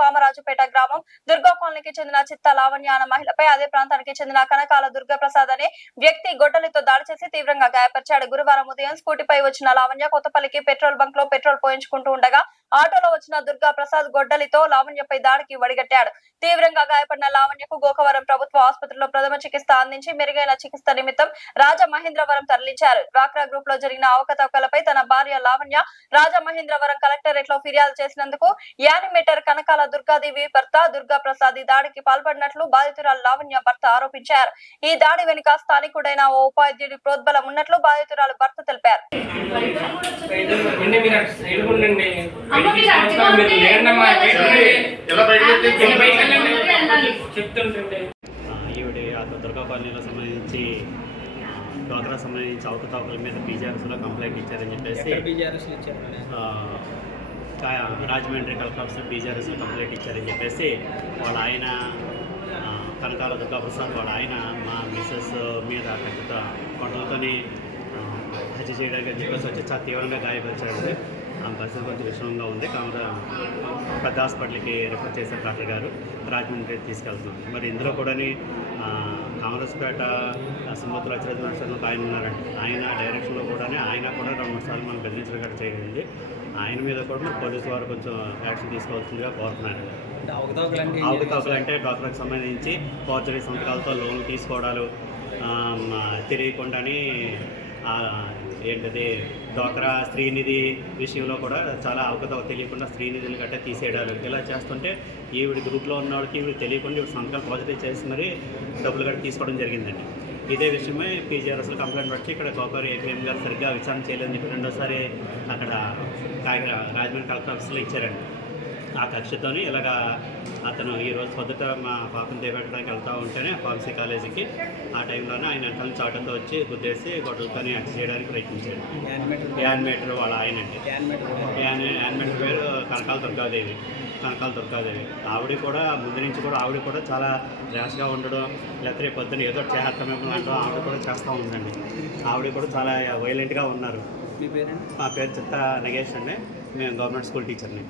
కామరాజుపేట గ్రామం దుర్గా కాలనీకి చెందిన చిత్త లావణ్య అనే మహిళపై అదే ప్రాంతానికి చెందిన కనకాల దుర్గాప్రసాద్ అనే వ్యక్తి గొడ్డలితో దాడి చేసి తీవ్రంగా గాయపరిచాడు. గురువారం ఉదయం స్కూటీపై వచ్చిన లావణ్య కొత్తపల్లికి పెట్రోల్ బంక్ లో పెట్రోల్ పోయించుకుంటూ ఉండగా ఆటోలో వచ్చిన దుర్గాప్రసాద్ గొడ్డలితో లావణ్యపై దాడికి వడిగట్టాడు. తీవ్రంగా గాయపడిన లావణ్యకు గోకవరం ప్రభుత్వ ఆసుపత్రిలో ప్రథమ చికిత్స అందించి మెరుగైన చికిత్స నిమిత్తం రాజమహేంద్రవరం తరలించారు. డ్వాక్రా గ్రూప్ లో జరిగిన అవకతవకలపై తన భార్య లావణ్య రాజమహేంద్రవరం కలెక్టరేట్ లో ఫిర్యాదు చేసినందుకు యానిమేటర్ కనకాల దుర్గాదేవి భర్త దుర్గాప్రసాద్ ఈ దాడికి పాల్పడినట్లు బాధితురాలు లావణ్య భర్త ఆరోపించారు. ఈ దాడి వెనుక స్థానికుడైన ఓ ఉపాధ్యాయుడి ప్రోద్బలం ఉన్నట్లు బాధితురాలు భర్త తెలిపారు. ఈవిడ దుర్గా కాలనీలో సంబంధించి డ్వాక్రా సంబంధించి అవకతవకల మీద పీజీఆర్ఎస్లో కంప్లైంట్ ఇచ్చారని చెప్పేసి రాజమండ్రి కలెక్టర్ ఆఫీసర్ పీజీఆర్ఎస్లో కంప్లైంట్ ఇచ్చారని చెప్పేసి వాళ్ళ ఆయన కనకాల దుర్గాప్రసాద్ వాళ్ళ ఆయన మా మిస్సెస్ మీద పెద్ద కొండలతోని హత్య చేయడానికి అని చెప్పేసి వచ్చి చాలా తీవ్రంగా గాయపరిచాడు. ఆ పరిస్థితి కొంచెం విషమంగా ఉంది. కావున పెద్ద హాస్పిటల్కి రిఫర్ చేశారు డాక్టర్ గారు. రాజమండ్రి తీసుకెళ్తున్నాం. మరి ఇందులో కూడా కామరాజుపేట సింహతుల అత్యధిక ఆయన ఉన్నారండి. ఆయన డైరెక్షన్లో కూడా ఆయన కూడా 2-3 సార్లు మనం బెదిరించడం కూడా చేయగలిగింది. ఆయన మీద కూడా మరి పోలీసు వారు కొంచెం యాక్షన్ తీసుకోవాల్సిందిగా కోరుతున్నారు. అవకతవకలు అంటే డ్వాక్రాకి సంబంధించి ఫోర్జరీ సంతకాలతో లోన్లు తీసుకోవడాలు తెలియకుండానే ఏంటది డ్వాక్రా స్త్రీనిధి విషయంలో కూడా చాలా అవకతవకలు తెలియకుండా స్త్రీనిధులు గట్రా తీసేయడాలు ఇలా చేస్తుంటే ఈవిడ గ్రూప్లో ఉన్న వాళ్ళకి ఈవిడ తెలియకుండా ఈవిడ సంతకాలు ఫోర్జరీ చేసి మరి డబ్బులు గట్రా తీసుకోవడం జరిగిందండి. ఇదే విషయమై పీజీఆర్ఎస్లో కంప్లైంట్ పెట్టి ఇక్కడ కోకవరం ఏపీఎం గారు సరిగ్గా విచారణ చేయలేదని చెప్పి రెండోసారి అక్కడ రాజమండ్రి కలెక్టర్ ఆఫీస్లో ఇచ్చారండి. ఆ కక్షతోని ఇలాగా అతను ఈరోజు పొద్దుట మా పాపను చేపెట్టడానికి వెళ్తూ ఉంటేనే ఫార్మసీ కాలేజీకి ఆ టైంలోనే ఆయన వెంటనే చాటతో వచ్చి గుద్దేసి గొడవలతోని హత్య చేయడానికి ప్రయత్నించాడు. యానిమేటర్ వాళ్ళ ఆయన అండి. యానిమేటర్ పేరు కనకాల దుర్గాదేవి. ఆవిడ కూడా ముందు నుంచి కూడా ఆవిడ కూడా చాలా ర్యాష్గా ఉండడం లేకపోతే పొద్దున్న ఏదో చేస్తామేమో అంటాం ఆవిడ కూడా చేస్తూ ఉందండి. ఆవిడ కూడా చాలా వైలెంట్గా ఉన్నారు. మా పేరు చిత్త నగేష్ అండి. మేము గవర్నమెంట్ స్కూల్ టీచర్ని.